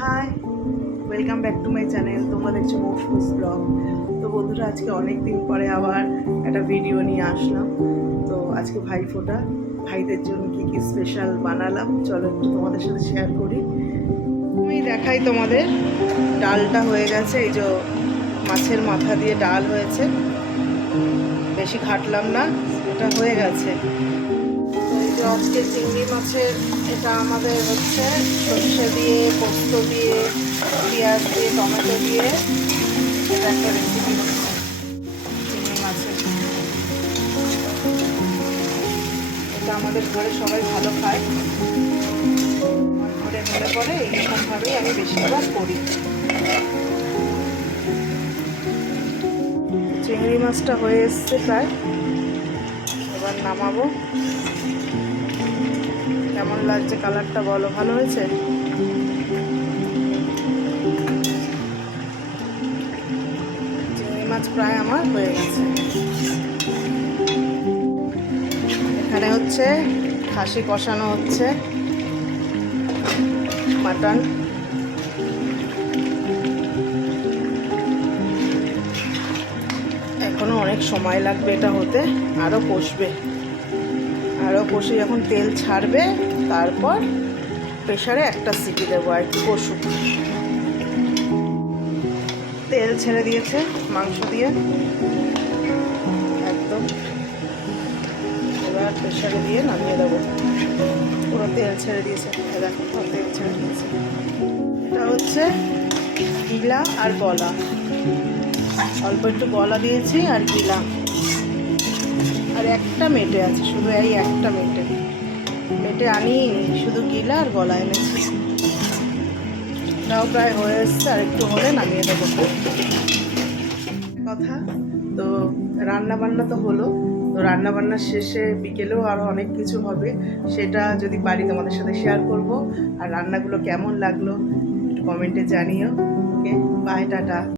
High, welcome back to my channel. তোমরা দেখছো Mousumi's blog. তো বন্ধুরা, আজকে অনেক দিন পরে আবার একটা ভিডিও নিয়ে আসলাম। তো আজকে ভাইফোঁটা, ভাইদের জন্য কী কী স্পেশাল বানালাম চলো একটু তোমাদের সাথে শেয়ার করি। আমি দেখাই তোমাদের। ডালটা হয়ে গেছে, এই যে মাছের মাথা দিয়ে ডাল হয়েছে, বেশি ঘাটলাম না, এটা হয়ে গেছে। তো এই যে আজকে চিংড়ি মাছের, এটা আমাদের হচ্ছে সর্ষে দিয়ে, পোস্ত দিয়ে, পেঁয়াজ দিয়ে, টমেটো দিয়ে এটা একটা রেসিপি হচ্ছে চিংড়ি মাছের। এটা আমাদের ঘরে সবাই ভালো খায়। আমার ঘরে হলে পরে এইরকমভাবেই আমি বেশিরভাগ করি। চিংড়ি মাছটা হয়ে এসছে প্রায়, এবার নামাবো। কেমন লাগছে কালারটা বলো, ভালো হয়েছে? চিংড়ি মাছ প্রায় আমার হয়ে গেছে। এখানে হচ্ছে খাসি কষানো হচ্ছে, মাটন। এখনো অনেক সময় লাগবে এটা হতে, আরও কষবে। আরও কষে যখন তেল ছাড়বে তারপর প্রেশারে একটা সিটি দেবো আর কি, কষুক। তেল ছেড়ে দিয়েছে মাংস দিয়ে একদম। এবার প্রেশারে দিয়ে নামিয়ে দেবো। পুরো তেল ছেড়ে দিয়েছে, দেখো তেল ছেড়ে দিয়েছে। এটা হচ্ছে গিলা আর গলা, অল্প একটু গলা দিয়েছি আর গিলা, আর একটা মেটে আছে, শুধু এই একটা মেটে আনি, শুধু গিলা আর গলা এনেছি। এটাও প্রায় হয়ে এসছে, আর একটু হলে নামিয়ে দেবো। কথা তো রান্না বান্না তো হলো, তো রান্না বান্নার শেষে বিকেলেও আরও অনেক কিছু হবে, সেটা যদি পারি তোমাদের সাথে শেয়ার করব। আর রান্নাগুলো কেমন লাগলো একটু কমেন্টে জানিও। ওকে, বাই, টাটা।